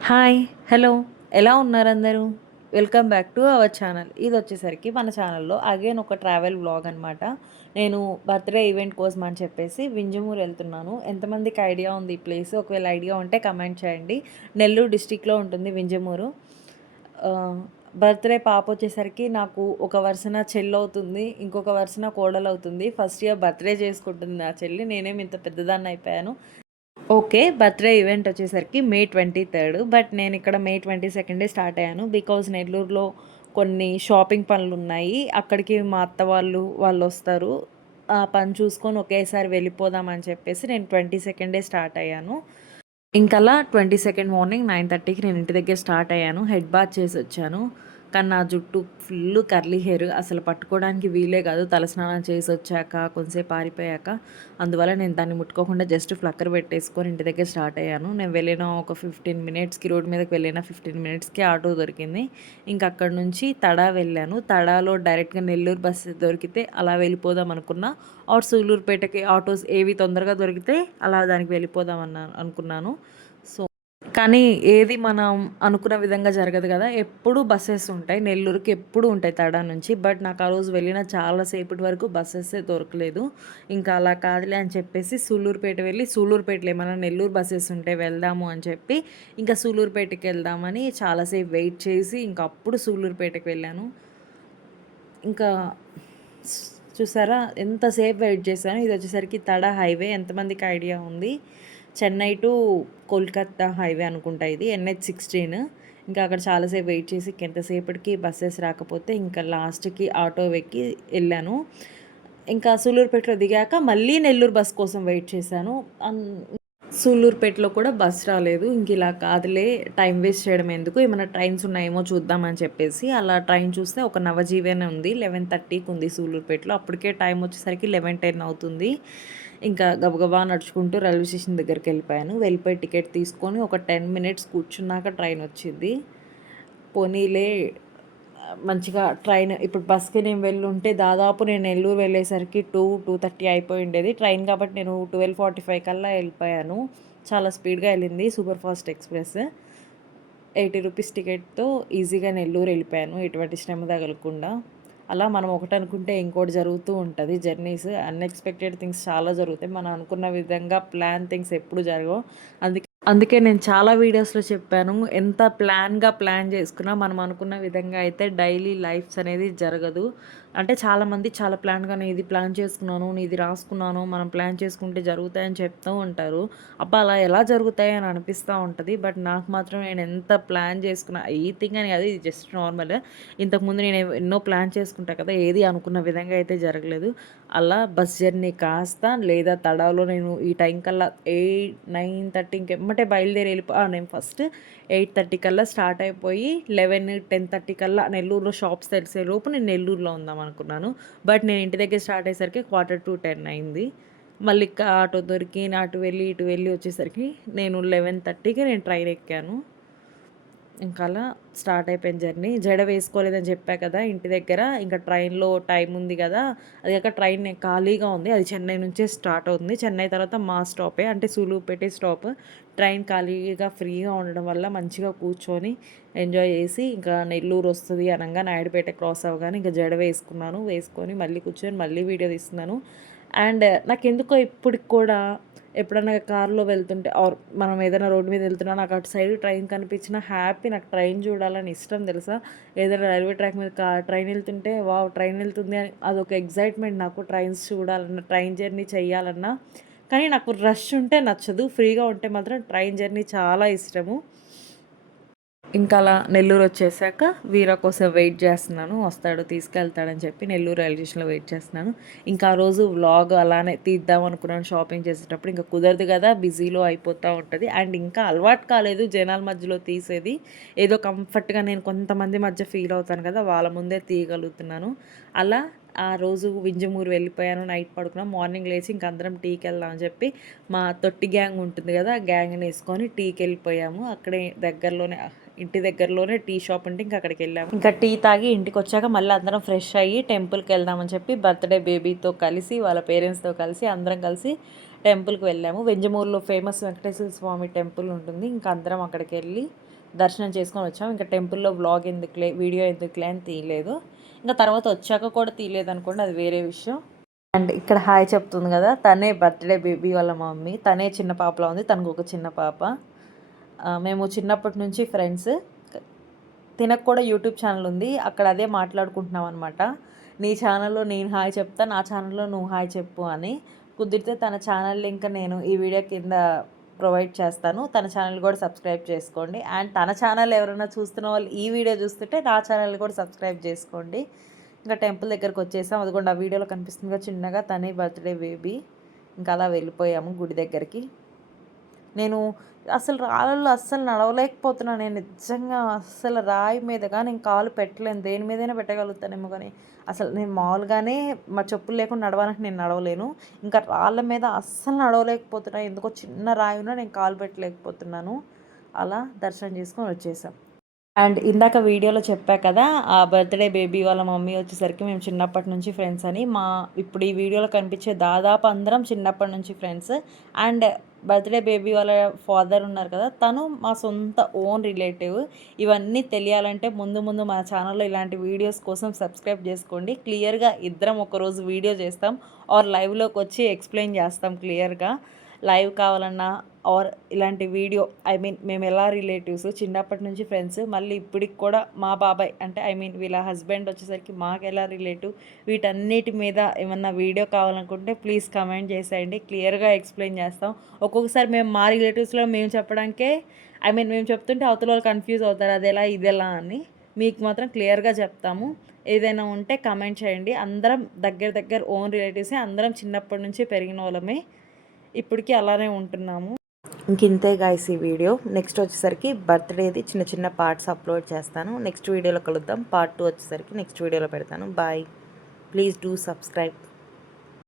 Hi! Hello! ఎలా ఉన్నారు అందరూ? Welcome back to our channel. ఇదొచ్చేసరికి మన ఛానల్‌లో అగైన్ ఒక ట్రావెల్ వ్లాగ్ అనమాట. నేను బర్త్‌డే ఈవెంట్ కోసం అని చెప్పేసి వింజమూరు ఎళ్తున్నాను. ఎంతమందికి ఐడియా ఉంది ఈ ప్లేస్? ఒకవేళ ఐడియా ఉంటే కమెంట్ చేయండి. నెల్లూరు డిస్ట్రిక్ట్‌లో ఉంటుంది వింజమూరు. ఆహ్, బర్త్‌డే పాపొచ్చేసరికి నాకు ఒక వరుసన చెల్లవుతుంది. ఇంకొక వరుసన కోడలవుతుంది. ఫస్ట్ ఇయర్ బర్త్‌డే చేసుకుంటుంది నా చెల్లి. నేనేమో ఇంత పెద్దదాన్నయిపోయాను. ఓకే. బర్త్‌డే ఈవెంట్ వచ్చేసరికి మే 23 బట్ నేనిక్కడ మే 22 స్టార్ట్ అయ్యాను. బికాజ్ నెల్లూరులో కొన్ని షాపింగ్ పనులున్నాయి. అక్కడికి మా అత్త వాళ్ళొస్తారు. ఆ పని చూసుకొని ఒకేసారి వెళ్ళిపోదాం అని చెప్పేసి నేను 22 స్టార్ట్ అయ్యాను. ఇంకలా 22 మార్నింగ్ 9:30కి నేను ఇంటి దగ్గర స్టార్ట్ అయ్యాను. హెడ్ బాత్ చేసొచ్చాను. కానీ నా జుట్టు ఫుల్లు కర్లీ హెయిర్. అసలు పట్టుకోవడానికి వీలే కాదు. తలస్నానం చేసొచ్చాక, కొంసేపు ఆరిపోయాక. అందువల్ల నేను దాన్ని ముట్టుకోకుండా జస్ట్ ఫ్లక్కర్ పెట్టేసుకొని ఇంటి దగ్గర స్టార్ట్ అయ్యాను. నేను వెళ్ళిన ఒక 15 మినిట్స్‌కి రోడ్ మీదకి వెళ్ళిన 15 మినిట్స్‌కి ఆటో దొరికింది. ఇంక అక్కడి నుంచి తడా వెళ్ళాను. తడాలో డైరెక్ట్‌గా నెల్లూరు బస్సు దొరికితే అలా వెళ్ళిపోదాం అనుకున్నా. ఆర్ సూలూరుపేటకి ఆటోస్ ఏవి తొందరగా దొరికితే అలా దానికి వెళ్ళిపోదాం అనుకున్నాను. సో, కానీ ఏది మనం అనుకున్న విధంగా జరగదు గదా! ఎప్పుడూ బసెస్ ఉంటాయి. నెల్లూరుకి ఎప్పుడూ ఉంటాయి తడా నుంచి. బట్ నాకు ఆ రోజు వెళ్ళిన చాలా సేపటి వరకు బసెస్సే దొరకలేదు. ఇంకా అలా కాదులే అని చెప్పేసి సూలూరుపేట వెళ్ళి, సూలూరుపేటలో ఏమన్నా నెల్లూరు బసెస్ ఉంటే వెళ్దాము అని చెప్పి, ఇంకా సూలూరుపేటకెళ్దామని చాలా సేపు వెయిట్ చేసి, ఇంక అప్పుడు సూలూరుపేటకి వెళ్ళాను. ఇంకా స్ చూసారా ఎంతసేపు వెయిట్ చేశాను. ఇదొచ్చేసరికి తడ హైవే ఎంతమందికి ఐడియా ఉంది? చెన్నై టు కోల్కత్తా హైవే అనుకుంటా ఇది. NH-16. ఇంకా అక్కడ చాలా సేపు వెయిట్ చేసి ఇంకెంతసేపటికి బసెస్ రాకపోతే ఇంకా లాస్ట్‌కి ఆటో ఎక్కి ఎళ్ళాను. ఇంకా సూలూరుపేటలో దిగాక మళ్ళీ నెల్లూరు బస్ కోసం వెయిట్ చేశాను. సూళ్ళూరుపేటలో కూడా బస్ రాలేదు. ఇంకిలా కాదులే టైం వేస్ట్ చేయడం ఎందుకు, ఏమన్నా ట్రైన్స్ ఉన్నాయేమో చూద్దామని చెప్పేసి, అలా ట్రైన్ చూస్తే ఒక నవజీవన్ అని ఉంది. 11:30కి ఉంది సూళ్ళూరుపేటలో. అప్పటికే టైం వచ్చేసరికి 11:10 అవుతుంది. ఇంకా గబగబా నడుచుకుంటూ రైల్వే స్టేషన్ దగ్గరికెళ్ళిపోయాను. వెళ్ళిపోయి టికెట్ తీసుకొని ఒక 10 మినిట్స్ కూర్చున్నాక ట్రైన్ వచ్చింది. పోనీలే మంచిగా ట్రైన్ ఇప్పుడు బస్‌కి నేను వెళ్ళుంటే దాదాపు నేను నెల్లూరు వెళ్ళేసరికి 2:30 అయిపోయుండేది. ట్రైన్ కాబట్టి నేను 12:45 కల్లా ఎళ్ళిపోయాను. చాలా స్పీడ్‌గా ఎళ్ళింది సూపర్ ఫాస్ట్ ఎక్స్‌ప్రెస్. రూ. 80 టికెట్‌తో ఈజీగా నెల్లూరు ఎళ్ళిపోయాను. ఎటువంటి శ్రమ తగలకుండా. అలా మనం ఒకటనుకుంటే ఇంకోటి జరుగుతూ ఉంటది జర్నీస్. అన్‌ఎక్స్‌పెక్టెడ్ థింగ్స్ చాలా జరుగుతాయి. మనం అనుకున్న విధంగా థింగ్స్ ఎప్పుడు జరగవు. అందుకే నేను చాలా వీడియోస్‌లో చెప్పాను. ఎంత ప్లాన్ చేసుకున్నా మనం అనుకున్న విధంగా అయితే డైలీ లైఫ్స్ అనేది జరగదు. అంటే చాలామంది చాలా ప్లాన్‌గా నేను ఇది ప్లాన్ చేసుకున్నాను, నేను ఇది రాసుకున్నాను, మనం ప్లాన్ చేసుకుంటే జరుగుతాయని చెప్తూ ఉంటారు. అబ్బా! అలా ఎలా జరుగుతాయి అని అనిపిస్తా ఉంటది. బట్ నాకు మాత్రం నేను ఎంత ప్లాన్ చేసుకున్నా ఈ థింగ్ అని కాదు ఇది జస్ట్ నార్మల్. ఇంతకుముందు నేను ఎన్నో ప్లాన్ చేసుకుంటా కదా! ఏది అనుకున్న విధంగా అయితే జరగలేదు. అలా బస్ జర్నీ కాస్త లేదా తడాలో నేను ఈ టైం కల్లా 9:30 ఇంకెమ్మటే బయలుదేరి నేను ఫస్ట్ 8:30 కల్లా స్టార్ట్ అయిపోయి 11, 10:30 కల్లా నెల్లూరులో షాప్స్ తెలిసేలోపు నేను నెల్లూరులో ఉందామనుకున్నాను. బట్ నేను ఇంటి దగ్గర స్టార్ట్ అయ్యేసరికి 10:45 అయింది. మళ్ళీ ఆటో దొరికి అటు వెళ్ళి, ఇటు వెళ్ళి వచ్చేసరికి నేను 11:30కి నేను ట్రైన్ ఎక్కాను. ఇంకా అలా స్టార్ట్ అయిపోయింది జర్నీ. జడ వేసుకోలేదని చెప్పా కదా! ఇంటి దగ్గర. ఇంకా ట్రైన్‌లో టైం ఉంది గదా! అది కాక ట్రైన్ ఖాళీగా ఉంది. అది చెన్నై నుంచే స్టార్ట్ అవుతుంది. చెన్నై తర్వాత మా స్టాపే అంటే సూలూరుపేటే స్టాప్. ట్రైన్ ఖాళీగా ఫ్రీగా ఉండడం వల్ల మంచిగా కూర్చొని ఎంజాయ్ చేసి ఇంకా నెల్లూరు వస్తది అనంగా నాయుడుపేట క్రాస్ అవ్వగానే ఇంక జడ వేసుకున్నాను. వేసుకొని మళ్ళీ కూర్చొని మళ్ళీ వీడియో తీస్తున్నాను. అండ్ నాకెందుకో ఇప్పటికి కూడా ఎప్పుడన్నా కార్‌లో వెళ్తుంటే ఆర్ మనం ఏదైనా రోడ్డు మీద వెళ్తున్నా నాకు అటు సైడ్ ట్రైన్ కనిపించినా హ్యాపీ నాకు ట్రైన్ చూడాలని ఇష్టం తెలుసా? ఏదైనా రైల్వే ట్రాక్ మీద ట్రైన్ ఎళ్తుంటే వావ్! ట్రైన్ ఎళ్తుంది అని అదొక ఎక్సైట్‌మెంట్ నాకు ట్రైన్స్ చూడాలన్నా, ట్రైన్ జర్నీ చేయాలన్నా. కానీ నాకు రష్ ఉంటే నచ్చదు. ఫ్రీగా ఉంటే మాత్రం ట్రైన్ జర్నీ చాలా ఇష్టము. ఇంకా అలా నెల్లూరొచ్చేసాక వీరా కోసం వెయిట్ జేస్తున్నాను. వస్తాడు, తీసుకెళ్తాడని చెప్పి నెల్లూరు రైల్వే స్టేషన్‌లో వెయిట్ చేస్తున్నాను. ఇంకా ఆ రోజు వ్లాగ్ అలానే తీద్దాం అనుకున్నాను షాపింగ్ చేసేటప్పుడు. ఇంక కుదరదు గదా! బిజీలో అయిపోతా ఉంటది. అండ్ ఇంకా అలవాటు కాలేదు జనాల మధ్యలో తీసేది. ఏదో కంఫర్ట్‌గా నేను కొంతమంది మధ్య ఫీల్ అవుతాను కదా! వాళ్ళ ముందే తీయగలుగుతున్నాను. అలా ఆ రోజు వింజమూరు వెళ్ళిపోయాను. నైట్ పడుకున్నాం. మార్నింగ్ లేచి ఇంక అందరం టీకెళ్దాం అని చెప్పి మా తొట్టి గ్యాంగ్ ఉంటుంది గదా! ఆ గ్యాంగ్‌నేసుకొని టీకెళ్ళిపోయాము. అక్కడే దగ్గరలోనే ఇంటి దగ్గరలోనే టీ షాప్ ఉంటే ఇంక అక్కడికెళ్ళాము. ఇంకా టీ తాగి ఇంటికొచ్చాక మళ్ళీ అందరం ఫ్రెష్ అయ్యి టెంపుల్‌కెళ్దామని చెప్పి బర్త్‌డే బేబీతో కలిసి, వాళ్ళ పేరెంట్స్‌తో కలిసి అందరం కలిసి టెంపుల్కి వెళ్ళాము. వెంజమూరులో ఫేమస్ వెంకటేశ్వర స్వామి టెంపుల్ ఉంటుంది. ఇంకా అందరం అక్కడికి వెళ్ళి దర్శనం చేసుకొని వచ్చాము. ఇంకా టెంపుల్లో వ్లాగ్ ఎందుకులే, వీడియో ఎందుకులే అని తీయలేదు. ఇంకా తర్వాత వచ్చాక కూడా తీయలేదు అనుకోండి, అది వేరే విషయం. అండ్ ఇక్కడ హాయ్ చెప్తుంది కదా, తనే బర్త్డే బేబీ వాళ్ళ మమ్మీ. తనే చిన్న పాపలా ఉంది, తనకు ఒక చిన్న పాప. మేము చిన్నప్పటి నుంచి ఫ్రెండ్స్. తినకు కూడా యూట్యూబ్ ఛానల్ ఉంది, అక్కడ అదే మాట్లాడుకుంటున్నాం అనమాట. నీ ఛానల్లో నేను హాయ్ చెప్తా, నా ఛానల్లో నువ్వు హాయ్ చెప్పు అని. కుదిరితే తన ఛానల్ లింక్ నేను ఈ వీడియో కింద ప్రొవైడ్ చేస్తాను. తన ఛానల్ కూడా సబ్స్క్రైబ్ చేసుకోండి. అండ్ తన ఛానల్ ఎవరైనా చూస్తున్న వాళ్ళు ఈ వీడియో చూస్తుంటే నా ఛానల్ కూడా సబ్స్క్రైబ్ చేసుకోండి. ఇంకా టెంపుల్ దగ్గరకు వచ్చేసాం. అదిగోండి ఆ వీడియోలో కనిపిస్తుందిగా చిన్నగా తనే బర్త్డే బేబీ. ఇంకా అలా వెళ్ళిపోయాము గుడి దగ్గరికి. నేను అసలు రాళ్ళల్లో అస్సలు నడవలేకపోతున్నాను. నేను నిజంగా అస్సలు రాయి మీదగా నేను కాలు పెట్టలేను. దేని మీదైనా పెట్టగలుగుతానేమో కానీ అసలు నేను మామూలుగానే మా చెప్పులు లేకుండా నడవాలంటే నేను నడవలేను. ఇంకా రాళ్ళ మీద అస్సలు నడవలేకపోతున్నాను. ఎందుకో చిన్న రాయి ఉన్నా నేను కాలు పెట్టలేకపోతున్నాను. అలా దర్శనం చేసుకొని వచ్చేసాం. అండ్ ఇందాక వీడియోలో చెప్పా కదా, ఆ బర్త్డే బేబీ వాళ్ళ మమ్మీ వచ్చేసరికి మేము చిన్నప్పటి నుంచి ఫ్రెండ్స్ అని. ఇప్పుడు ఈ వీడియోలో కనిపించే దాదాపు అందరం చిన్నప్పటి నుంచి ఫ్రెండ్స్. అండ్ బర్త్డే బేబీ వాళ్ళ ఫాదర్ ఉన్నారు కదా, తను మా సొంత ఓన్ రిలేటివ్. ఇవన్నీ తెలియాలంటే ముందు ముందు మా ఛానల్లో ఇలాంటి వీడియోస్ కోసం సబ్స్క్రైబ్ చేసుకోండి. క్లియర్గా ఇద్దరం ఒకరోజు వీడియో చేస్తాం, ఆర్ లైవ్లోకి వచ్చి ఎక్స్ప్లెయిన్ చేస్తాం క్లియర్గా. లైవ్ కావాలన్నా ఆర్ ఇలాంటి వీడియో, మేము ఎలా రిలేటివ్స్ చిన్నప్పటి నుంచి ఫ్రెండ్స్, మళ్ళీ ఇప్పటికి కూడా మా బాబాయ్ అంటే వీళ్ళ హస్బెండ్ వచ్చేసరికి మాకు ఎలా రిలేటివ్, వీటన్నిటి మీద ఏమన్నా వీడియో కావాలనుకుంటే ప్లీజ్ కమెంట్ చేసేయండి. క్లియర్గా ఎక్స్ప్లెయిన్ చేస్తాం. ఒక్కొక్కసారి మేము మా రిలేటివ్స్లో మేము చెప్పడానికే మేము చెప్తుంటే అవతల వాళ్ళు కన్ఫ్యూజ్ అవుతారు, అది ఎలా ఇది ఎలా అని. మీకు మాత్రం క్లియర్గా చెప్తాము. ఏదైనా ఉంటే కమెంట్ చేయండి. అందరం దగ్గర ఓన్ రిలేటివ్సే, అందరం చిన్నప్పటి నుంచి పెరిగిన వాళ్ళమే, ఇప్పటికీ అలానే ఉంటున్నాము. ఇంతే గాయ్స్ ఈ వీడియో. నెక్స్ట్ వచ్చేసరికి బర్త్డేది చిన్న చిన్న పార్ట్స్ అప్లోడ్ చేస్తాను. నెక్స్ట్ వీడియోలో కలుద్దాం. పార్ట్ 2 వచ్చేసరికి నెక్స్ట్ వీడియోలో పెడతాను. బాయ్. Please do subscribe.